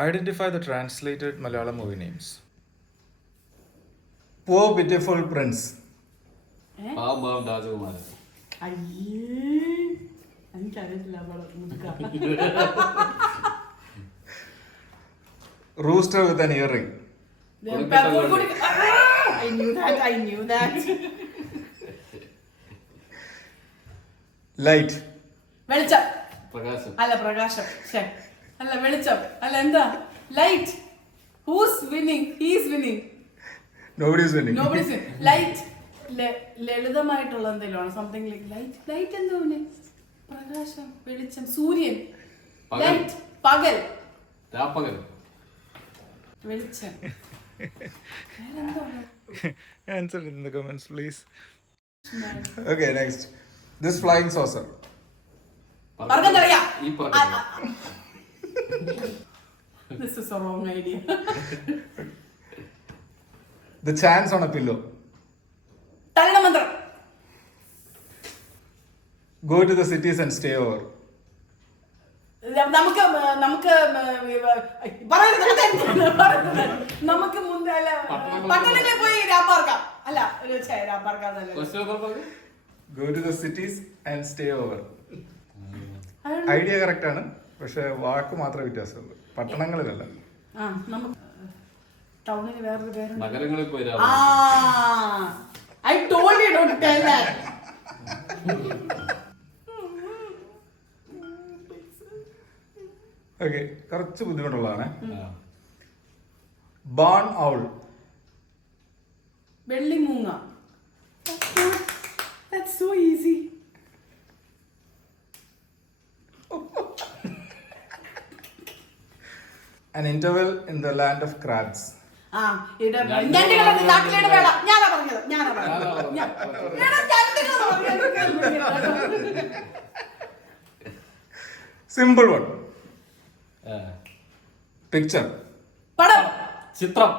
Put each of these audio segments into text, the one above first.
Identify the translated Malayalam movie names. Poor Pitiful Prince. പാവം രാജകുമാരൻ. എനിക്കറിയത്തില്ല. Rooster with an earring. I knew that. Light. വെളിച്ചം. പ്രകാശം. അല്ല പ്രകാശം. അല്ല വെളിച്ചം. അല്ല എന്താ? Light. Who's winning? He is winning. Nobody is winning. Nobody's winning. Light. ലളിതമായിട്ടുള്ള എന്തെങ്കിലും സംതിങ് ലൈക്ക് ലൈറ്റ്. ലൈറ്റ് എന്താ? പ്രകാശം, വെളിച്ചം, സൂര്യൻ. ലൈറ്റ്. പകൽ. രാപ്പകൽ. വെളിച്ചം. Answer it in the comments, please. Okay, next. This flying saucer. പറഞ്ഞറിയാം. ഈ പറഞ്ഞ This is a wrong idea. The chance on a pillow. തരണമന്ത്രം. Go to the cities and stay over. നമുക്ക് നമുക്ക് മുന്നേ പട്ടണങ്ങളിൽ പോയി രാപ്പാർക്കാം. അല്ല രാപ്പാർക്കാന്നല്ല. Go to the cities and stay over. Idea correct ആണ്, പക്ഷെ വാക്ക് മാത്രമേ വ്യത്യാസമുള്ളൂ. പട്ടണങ്ങളിലല്ല. ടൗണിന് വേറൊരു പേരുണ്ട്. നഗരങ്ങളിൽ പോയി I told you don't tell that. Okay, കുറച്ച് ബുദ്ധിമുട്ടുള്ളതാണ്. Barn owl. വെള്ളിമൂങ്ങ. That's so easy. An interval in the land of crabs. Simple one. Picture. പടം. ചിത്രം.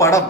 പടം.